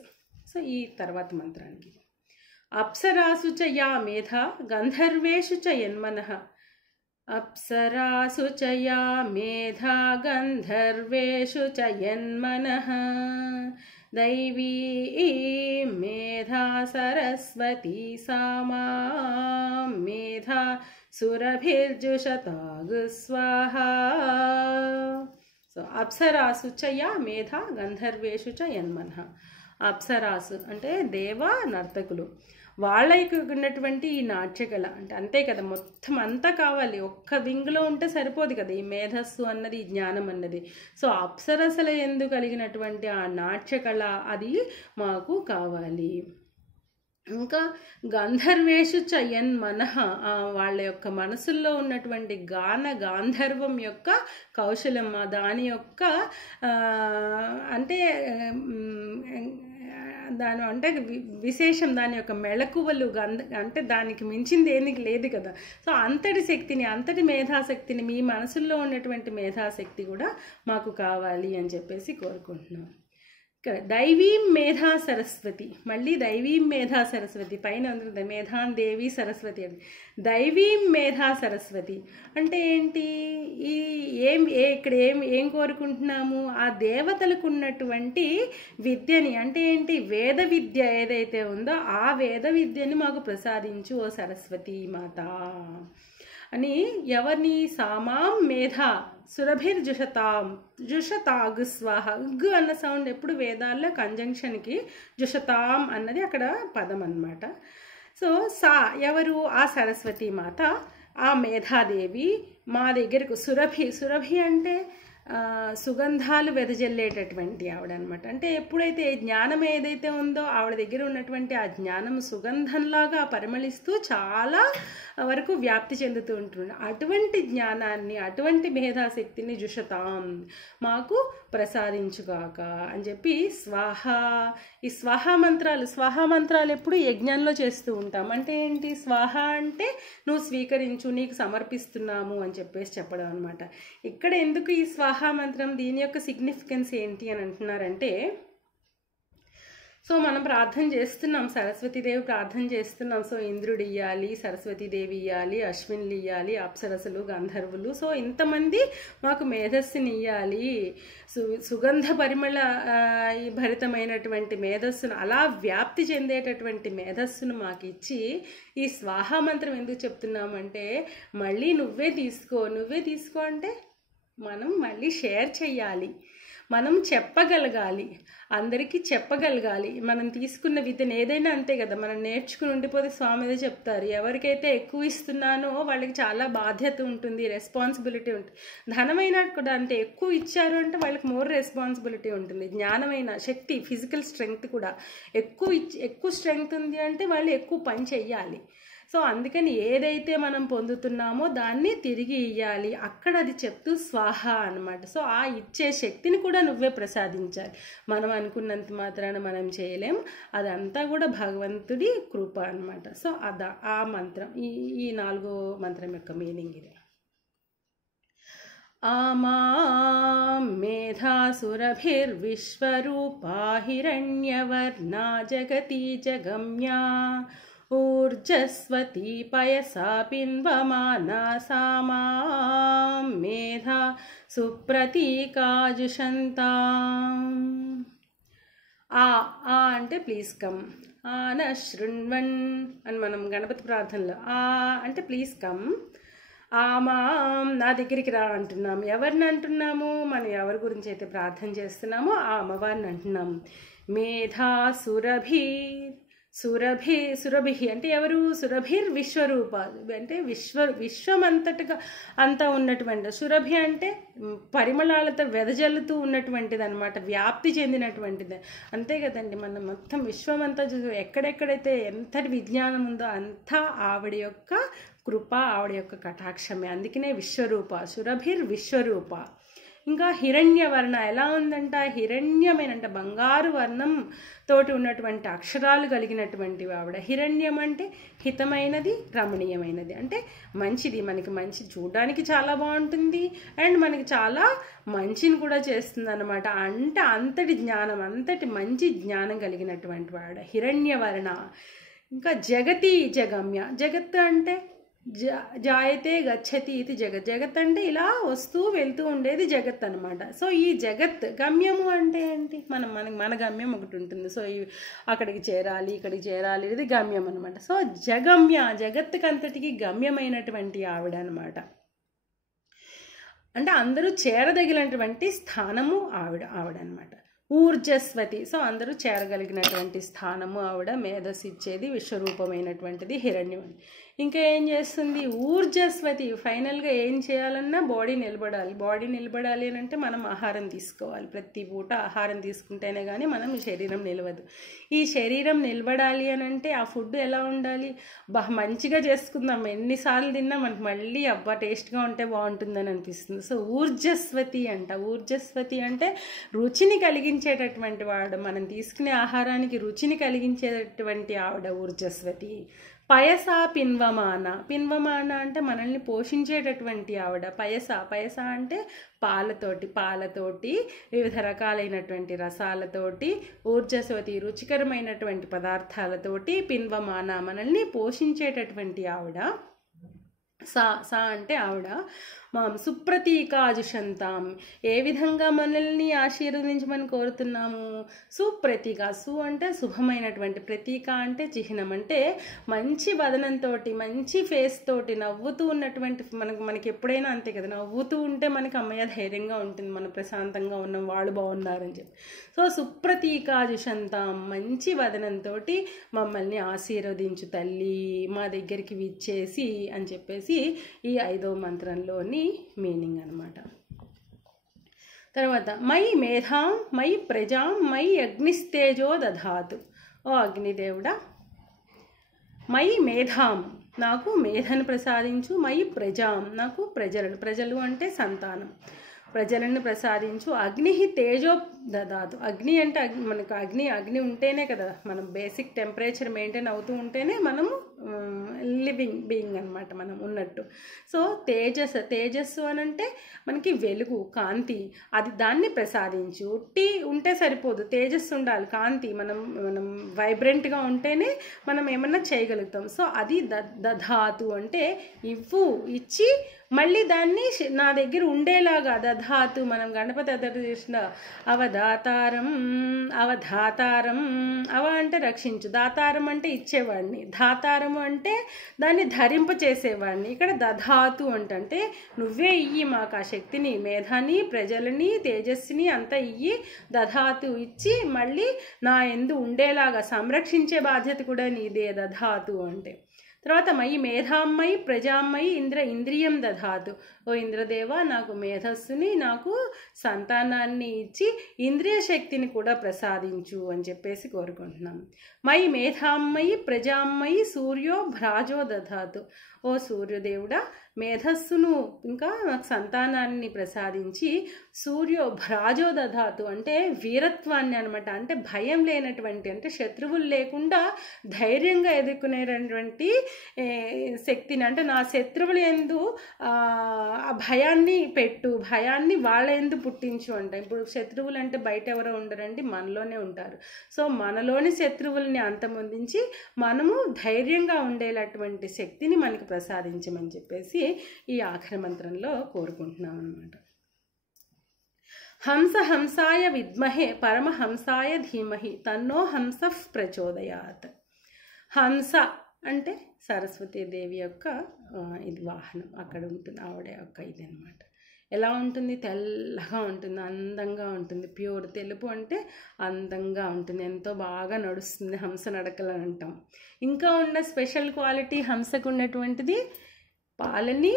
సో ఈ తర్వాత మంత్రానికి, అప్సరాసు చ యా మేధ గంధర్వేషు చ యన్మనః, అప్సరాసు చ యా మేధ గంధర్వేషు చ యన్మనః, దైవీ మేధా సరస్వతీ సామా మేధా సురభిర్జుషతాగు స్వాహా. సో అప్సరాసు చ యా మేధ గంధర్వేషు చ యన్మనః. అప్సరాసు అంటే దేవ నర్తకులు, వాళ్ళకి ఉన్నటువంటి ఈ నాట్యకళ అంటే అంతే కదా, మొత్తం అంతా కావాలి. ఒక్క వింగ్లో ఉంటే సరిపోదు కదా ఈ మేధస్సు అన్నది, ఈ జ్ఞానం అన్నది. సో అప్సరసల ఎందు కలిగినటువంటి ఆ నాట్యకళ అది మాకు కావాలి. ఇంకా గంధర్వేషు చ యన్మనః, వాళ్ళ యొక్క మనసుల్లో ఉన్నటువంటి గాంధర్వం యొక్క కౌశలం, దాని యొక్క అంటే దాని అంటే విశేషం, దాని యొక్క మెళకువలు అంటే దానికి మించింది ఏనికి లేదు కదా. సో అంతటి శక్తిని, అంతటి మేధాశక్తిని, మీ మనసుల్లో ఉన్నటువంటి మేధాశక్తి కూడా మాకు కావాలి అని చెప్పేసి కోరుకుంటున్నాం. ఇక్కడ దైవీం మేధా సరస్వతి, మళ్ళీ దైవీం మేధా సరస్వతి పైన ఉంటుంది మేధాన్ దేవి సరస్వతి అని. దైవీం మేధా సరస్వతి అంటే ఏంటి, ఇక్కడ ఏం కోరుకుంటున్నాము, ఆ దేవతలకు ఉన్నటువంటి విద్యని అంటే ఏంటి, వేద విద్య ఏదైతే ఉందో ఆ వేద విద్యని మాకు ప్రసాదించు ఓ సరస్వతి మాత అని. ఎవరిని, సామాం మేధా జుషతాగు స్వాహ. ఉగ్గు అన్న సౌండ్ ఎప్పుడు వేదాల్లో కంజంక్షన్కి జుషతాం అన్నది అక్కడ పదం అన్నమాట. సో ఎవరు, ఆ సరస్వతి మాత, ఆ మేధాదేవి మా దగ్గరకు, సురభి అంటే సుగంధాలు వెదజల్లేటటువంటి ఆవిడ అనమాట. అంటే ఎప్పుడైతే జ్ఞానం ఏదైతే ఉందో ఆవిడ దగ్గర ఉన్నటువంటి ఆ జ్ఞానం సుగంధంలాగా పరిమళిస్తూ చాలా వరకు వ్యాప్తి చెందుతూ ఉంటుంది. అటువంటి జ్ఞానాన్ని, అటువంటి మేధాశక్తిని జుషతాం మాకు ప్రసాదించుగాక అని చెప్పి స్వాహ. ఈ స్వాహా మంత్రాలు ఎప్పుడు యజ్ఞంలో చేస్తూ ఉంటాం. అంటే ఏంటి, స్వాహ అంటే నువ్వు స్వీకరించు, నీకు సమర్పిస్తున్నాము అని చెప్పేసి చెప్పడం అనమాట. ఇక్కడ ఎందుకు ఈ స్వాహా మంత్రం, దీని యొక్క సిగ్నిఫికెన్స్ ఏంటి అని అంటున్నారంటే, సో మనం ప్రార్థన చేస్తున్నాం, సరస్వతీదేవి ప్రార్థన చేస్తున్నాం. సో ఇంద్రుడు ఇయ్యాలి, సరస్వతీదేవి ఇయ్యాలి, అశ్వినులు ఇయ్యాలి, అప్సరసలు, గంధర్వులు, సో ఇంతమంది మాకు మేధస్సుని ఇయ్యాలి, సుగంధ పరిమళ భరితమైనటువంటి మేధస్సును, అలా వ్యాప్తి చెందేటటువంటి మేధస్సును మాకు ఇచ్చి ఈ స్వాహా మంత్రం ఎందుకు చెప్తున్నామంటే, మళ్ళీ నువ్వే తీసుకో అంటే మనం మళ్ళీ షేర్ చెయ్యాలి, మనం చెప్పగలగాలి, అందరికీ చెప్పగలగాలి. మనం తీసుకున్న విద్యను ఏదైనా అంతే కదా, మనం నేర్చుకుని ఉండిపోతే స్వామిదే చెప్తారు. ఎవరికైతే ఎక్కువ ఇస్తున్నానో వాళ్ళకి చాలా బాధ్యత ఉంటుంది, రెస్పాన్సిబిలిటీ ఉంటుంది. ధనమైనా కూడా అంటే ఎక్కువ ఇచ్చారు అంటే వాళ్ళకి మోర్ రెస్పాన్సిబిలిటీ ఉంటుంది. జ్ఞానమైన శక్తి, ఫిజికల్ స్ట్రెంగ్త్ కూడా ఎక్కువ స్ట్రెంగ్త్ ఉంది అంటే వాళ్ళు ఎక్కువ పని చెయ్యాలి. సో అందుకని ఏదైతే మనం పొందుతున్నామో దాన్ని తిరిగి ఇయ్యాలి, అక్కడ అది చెప్తూ స్వాహ అనమాట. సో ఆ ఇచ్చే శక్తిని కూడా నువ్వే ప్రసాదించాలి. మనం అనుకున్నంత మాత్రాన మనం చేయలేం, అదంతా కూడా భగవంతుడి కృప అనమాట. సో ఆ మంత్రం, ఈ 4వ మంత్రం యొక్క మీనింగ్ ఇది. ఆమాం మేధాసురభిర్విశ్వరూపా హిరణ్యవర్ణా జగతి జగమ్యా ఊర్ధ్వమూలమధోక్షజ ఊర్జస్వతి పయసా పిన్వమానా సా మాం మేధా సుప్రతీకాజుషంతాం. ఆ అంటే ప్లీజ్ కమ్, ఆన శృణ్వన్ అని మనం గణపతి ప్రార్థనలో ఆ అంటే ప్లీజ్ కమ్, మాం నా దగ్గరికి రా అంటున్నాం. ఎవరిని అంటున్నాము? మనం ఎవరి గురించి అయితే ప్రార్థన చేస్తున్నామో ఆ అమ్మవారిని అంటున్నాం. మేధా సురభి అంటే ఎవరు? సురభిర్ విశ్వరూప అంటే విశ్వమంతటిగా అంతా ఉన్నటువంటి. సురభి అంటే పరిమళాలతో వెదజల్లుతూ ఉన్నటువంటిది అనమాట, వ్యాప్తి చెందినటువంటిది. అంతే కదండి, మనం మొత్తం విశ్వమంతా ఎక్కడెక్కడైతే ఎంతటి విజ్ఞానం ఉందో అంతా ఆవిడ యొక్క కృప, ఆవిడ యొక్క కటాక్షమే. అందుకనే విశ్వరూప, సురభిర్ విశ్వరూప. ఇంకా హిరణ్యవర్ణ ఎలా ఉందంట? హిరణ్యమేనంట, బంగారు వర్ణం తోటి ఉన్నటువంటి అక్షరాలు కలిగినటువంటి ఆవిడ. హిరణ్యం అంటే హితమైనది, రమణీయమైనది అంటే మంచిది, మనకి మంచి చూడడానికి చాలా బాగుంటుంది అండ్ మనకి చాలా మంచిని కూడా చేస్తుంది అనమాట. అంటే అంతటి జ్ఞానం, అంతటి మంచి జ్ఞానం కలిగినటువంటి వాడ హిరణ్యవర్ణ. ఇంకా జగతి జగమ్య, జగత్ అంటే జాయతే గచ్చతి ఇది జగత్. జగత్ అంటే ఇలా వస్తూ వెళ్తూ ఉండేది జగత్ అనమాట. సో ఈ జగత్ గమ్యము అంటే ఏంటి? మన గమ్యం ఒకటి ఉంటుంది. సో అక్కడికి చేరాలి, ఇక్కడికి చేరాలి, ఇది గమ్యం అనమాట. సో జగమ్య, జగత్తుకి అంతటికి గమ్యమైనటువంటి ఆవిడ అనమాట. అంటే అందరూ చేరదగినటువంటి స్థానము ఆవిడనమాట. ఊర్జస్వతి, సో అందరూ చేరగలిగినటువంటి స్థానము ఆవిడ. మేధస్సు ఇచ్చేది, విశ్వరూపమైనటువంటిది హిరణ్యం. ఇంకా ఏం చేస్తుంది? ఊర్జస్వతి. ఫైనల్గా ఏం చేయాలన్నా బాడీ నిలబడాలి. బాడీ నిలబడాలి అని అంటే మనం ఆహారం తీసుకోవాలి. ప్రతి పూట ఆహారం తీసుకుంటేనే కానీ మనం శరీరం నిలవదు. ఈ శరీరం నిలబడాలి అని అంటే ఆ ఫుడ్ ఎలా ఉండాలి? మంచిగా చేసుకుందాం, ఎన్నిసార్లు తిన్నా మనకు మళ్ళీ అబ్బా టేస్ట్గా ఉంటే బాగుంటుందని అనిపిస్తుంది. సో ఊర్జస్వతి అంట. ఊర్జస్వతి అంటే రుచిని కలిగించేటటువంటి వాడు, మనం తీసుకునే ఆహారానికి రుచిని కలిగించేటటువంటి ఆవిడ ఊర్జస్వతి. పయసా పిన్వమాన, పిన్వమాన అంటే మనల్ని పోషించేటటువంటి ఆవిడ. పయస అంటే పాలతోటి వివిధ రకాలైనటువంటి రసాలతోటి, ఊర్జస్వతి రుచికరమైనటువంటి పదార్థాలతోటి, పిన్వమాన మనల్ని పోషించేటటువంటి ఆవిడ. సా అంటే ఆవిడ. మాం సుప్రతీకాజుషంతాం, ఏ విధంగా మనల్ని ఆశీర్వదించమని కోరుతున్నాము? సుప్రతీక, సు అంటే శుభమైనటువంటి, ప్రతీక అంటే చిహ్నం. అంటే మంచి వదనంతో, మంచి ఫేస్ తోటి నవ్వుతూ ఉన్నటువంటి మనకి ఎప్పుడైనా అంతే కదా, నవ్వుతూ ఉంటే మనకి అమ్మయ్య ధైర్యంగా ఉంటుంది, మనం ప్రశాంతంగా ఉన్నాం, వాళ్ళు బాగున్నారని చెప్పి. సో సుప్రతీకాజుషంతాం, మంచి వదనంతో మమ్మల్ని ఆశీర్వదించు తల్లి, మా దగ్గరికి విచ్చేసి అని చెప్పేసి ఈ 5వ మంత్రంలోని మీనింగ్ అనమాట. తర్వాత మై మేధాం మై ప్రజాం మై అగ్నిస్తేజో దధాతు. ఓ అగ్నిదేవుడా, మై మేధాం నాకు మేధను ప్రసాదించు, మై ప్రజాం నాకు ప్రజలు అంటే సంతానం, ప్రజలను ప్రసాదించు. అగ్ని తేజో దదాతు, అగ్ని అంటే మనకు అగ్ని ఉంటేనే కదా మనం బేసిక్ టెంపరేచర్ మెయింటైన్ అవుతూ ఉంటేనే మనము లివింగ్ బీయింగ్ అనమాట, మనం ఉన్నట్టు. సో తేజస్సు అని అంటే మనకి వెలుగు, కాంతి, అది దాన్ని ప్రసాదించు. ఉట్టి ఉంటే సరిపోదు, తేజస్సు ఉండాలి, కాంతి, మనం వైబ్రెంట్గా ఉంటేనే మనం ఏమన్నా చేయగలుగుతాం. సో అది దధాతు అంటే ఇవ్వు, ఇచ్చి మళ్ళీ దాన్ని నా దగ్గర ఉండేలాగా. దధాతు మనం గణపతి అద్దరు చేసిన అవధాతారం, అవ అంటే రక్షించు, దాతారం అంటే ఇచ్చేవాడిని, ధాతారము అంటే దాన్ని ధరింప చేసేవాడిని. ఇక్కడ దధాతు అంటే నువ్వే ఇయ్యి మాకు ఆ శక్తిని, మేధాని, ప్రజలని, తేజస్సుని అంతా ఇయ్యి, దధాతు ఇచ్చి మళ్ళీ నా యందు ఉండేలాగా సంరక్షించే బాధ్యత కూడా నీదే దధాతు అంటే. తర్వాత మయి మేధామ్మయి ప్రజామ్మయి ఇంద్రియం దధాతు. ఓ ఇంద్రదేవ, నాకు మేధస్సుని, నాకు సంతానాన్ని ఇచ్చి ఇంద్రియ శక్తిని కూడా ప్రసాదించు అని చెప్పేసి కోరుకుంటున్నాం. మయి మేధామ్మయి ప్రజామ్మయి సూర్యో భ్రాజో దధాతు. ఓ సూర్యదేవుడా, మేధస్సును ఇంకా నాకు సంతానాన్ని ప్రసాదించి సూర్యో భ్రాజో దధాతు అంటే వీరత్వాన్ని అనమాట. అంటే భయం లేనటువంటి, అంటే శత్రువులు లేకుండా ధైర్యంగా ఎదుర్కొనేటటువంటి శక్తిని, అంటే నా శత్రువులు యందు ఆ భయాన్ని పెట్టు, భయాన్ని వాళ్ళ యందు పుట్టించు అంట. ఇప్పుడు శత్రువులు అంటే బయట ఎవరో ఉండరండి, మనలోనే ఉంటారు. సో మనలోని శత్రువుల్ని అంతమొందించి మనము ధైర్యంగా ఉండేటటువంటి శక్తిని మనకి ప్రసాదించమని చెప్పేసి ఈ ఆఖరి మంత్రంలో కోరుకుంటున్నాం అన్నమాట. హంస హంసాయ విద్మహే పరమహంసాయ ధీమహి తన్నో హంస ప్రచోదయాత్. హంస అంటే సరస్వతీదేవి యొక్క ఇది వాహనం, అక్కడ ఉంటుంది ఆవిడ యొక్క ఇది అనమాట. ఎలా ఉంటుంది? తెల్లగా ఉంటుంది, అందంగా ఉంటుంది. ప్యూర్ తెలుపు అంటే అందంగా ఉంటుంది, ఎంతో బాగా నడుస్తుంది, హంస నడకలు అంటాం. ఇంకా ఉన్న స్పెషల్ క్వాలిటీ హంసకు ఉన్నటువంటిది పాలని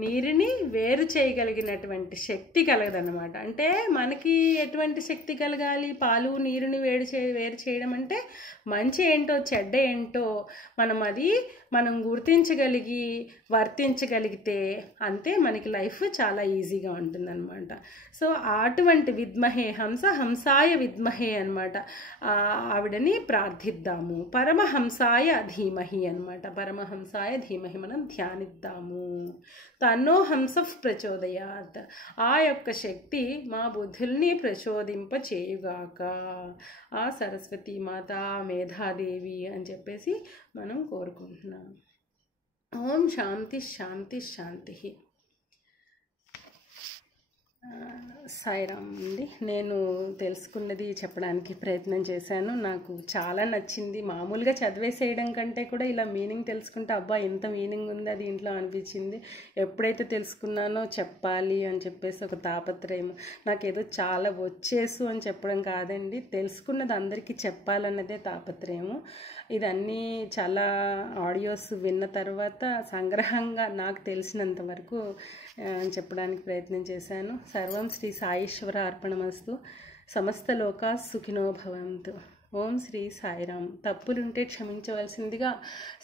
నీరుని వేరు చేయగలిగినటువంటి శక్తి కలగదన్నమాట. అంటే మనకి ఎటువంటి శక్తి కలగాలి? పాలు నీరుని వేరు చేయడం అంటే మంచి ఏంటో చెడ్డ ఏంటో మనం గుర్తించగలిగి వర్తించగలిగితే అంతే మనకి లైఫ్ చాలా ఈజీగా ఉంటుందన్నమాట. సో అటువంటి విద్మహే హంసాయ విద్మహే అనమాట, ఆవిడని ప్రార్థిద్దాము. పరమహంసాయ ధీమహి అనమాట, పరమహంసాయ ధీమహి మనం ధ్యానిద్దాము. తన్నో హంస ప్రచోదయాత్, ఆ యొక్క శక్తి మా బుద్ధుల్ని ప్రచోదింప చేయుగాక. ఆ సరస్వతీ మాత, మేధాదేవి అని చెప్పేసి మనం కోరుకుంటున్నాం. ఓం శాంతి శాంతి శాంతి. సాయిరామ్ అండి. నేను తెలుసుకున్నది చెప్పడానికి ప్రయత్నం చేశాను. నాకు చాలా నచ్చింది. మామూలుగా చదివేసేయడం కంటే కూడా ఇలా మీనింగ్ తెలుసుకుంటే అబ్బా ఎంత మీనింగ్ ఉంది అది ఇంట్లో అనిపించింది. ఎప్పుడైతే తెలుసుకున్నానో చెప్పాలి అని చెప్పేసి ఒక తాపత్రయం. నాకేదో చాలా వచ్చేసు అని చెప్పడం కాదండి, తెలుసుకున్నది అందరికీ చెప్పాలన్నదే తాపత్రయము. ఇదన్నీ చాలా ఆడియోస్ విన్న తర్వాత సంగ్రహంగా నాకు తెలిసినంత వరకు చెప్పడానికి ప్రయత్నం చేశాను. సర్వం శ్రీ సాయేశ్వర అర్పణమస్తు. సమస్త లోకా సుఖినో భవంతు. ఓం శ్రీ సాయిరామ్. తప్పులుంటే క్షమించవలసిందిగా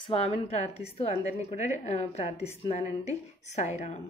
స్వామిని ప్రార్థిస్తూ అందరినీ కూడా ప్రార్థిస్తున్నానండి. సాయిరామ్.